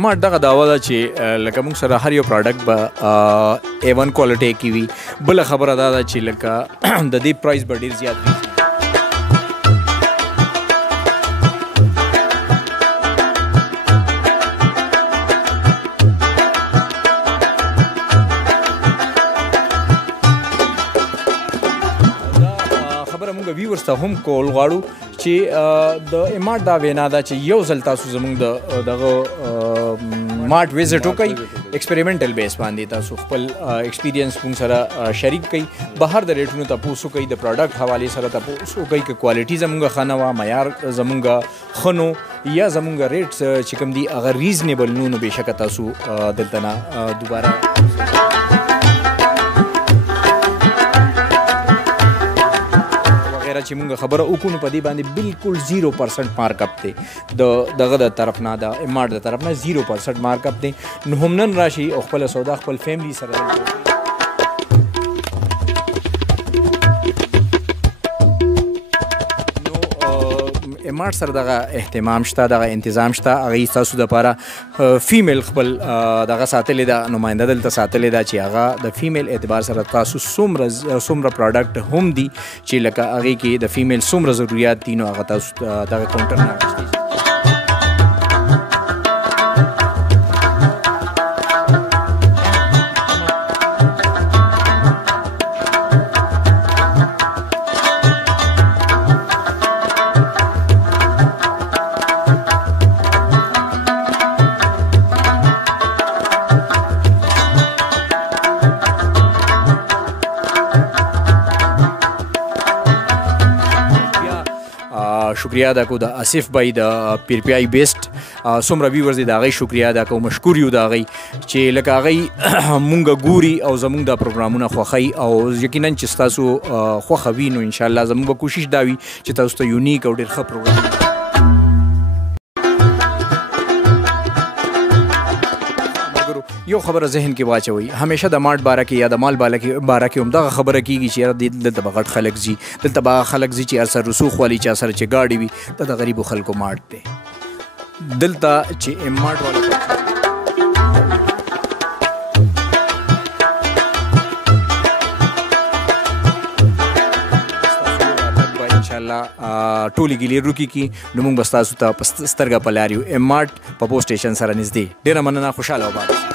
امارټ دغه دعوه ده چې لکه موږ سره هر یو پروډکټ به A1 کوالټي کې وي. بله خبره دا ده چې لکه د دې پرایس به ډېر زیات وي. ویورز ته هم کول غواړو چې د امارټ دا وینا ده چې یو ځل تاسو زموږ دغه مارټ وزټ وکړئ، ایکسپریمنټل بیس باندې تاسو خپل ایکسپیرینس موږ سره شریک کړئ، بهر د ریټونو تپوس وکړئ، د پروډکټ حوالې سره تپوس وکړئ که کوالټي زموږ ښه نه وه، معیار زموږ ښه نو یا زموږ ریټس چې کوم دي هغه ریزنیبل نو بېشکه تاسو دلته نه دوباره چې موږ خبره وکړو په دې باندې بالکل 0% مارک اپ دی دغه د طرف نه د امارټ د طرف نه 0% مارک اپ دی. نو هم نن راشي او خپل سودا خپل فیملی سره امارټ سره دغه اهتمام شته، دغه انتظام شته، هغه تاسو دپاره فیمیل خپل دغه ساتلې ده، نماینده دلته ساتلې ده چې هغه د فیمیل اعتبار سره تاسو څومره پروډکټ هم دي چې لکه هغې کې د فیمیل څومره ضروریات دي نو هغه تاسو دغه کاونټر نه اخیستی. شکریہ ادا کو د آصف بھائی د پیر پی آئی بیسټ څومره ویورز دي د هغې شکریہ ادا کوو، مشکور یو د هغې چې لکه هغې مونږ ګوري او زمونږ دا پروګرامونه خوښوي او یقینا چې ستاسو خوښه وي نو انشاءالله زمونږ به کوشش دا وي چې تاسو ته یونیک او ډېر ښه پروګرام یو خبره ذهن کې واچوئ، همیشه د مارټ باره کې یا د مال باره کې هم دغه خبره کېږي چې یاره دلته به غټ خلک ځي، دلته به خلک ځي چې هر سر رسوخ والي، چا سره چې ګاډي وي، دا د غریبو خلکو مارټ دی. دلته چې امارټ والا انشاءالله ټولې ګیلې روکي کي نو موږ به ستاسو ته په سترګه په لار یو. امارټ په پوسټ سټیشن سره نږدې. ډېره مننه، خوشحاله وباد.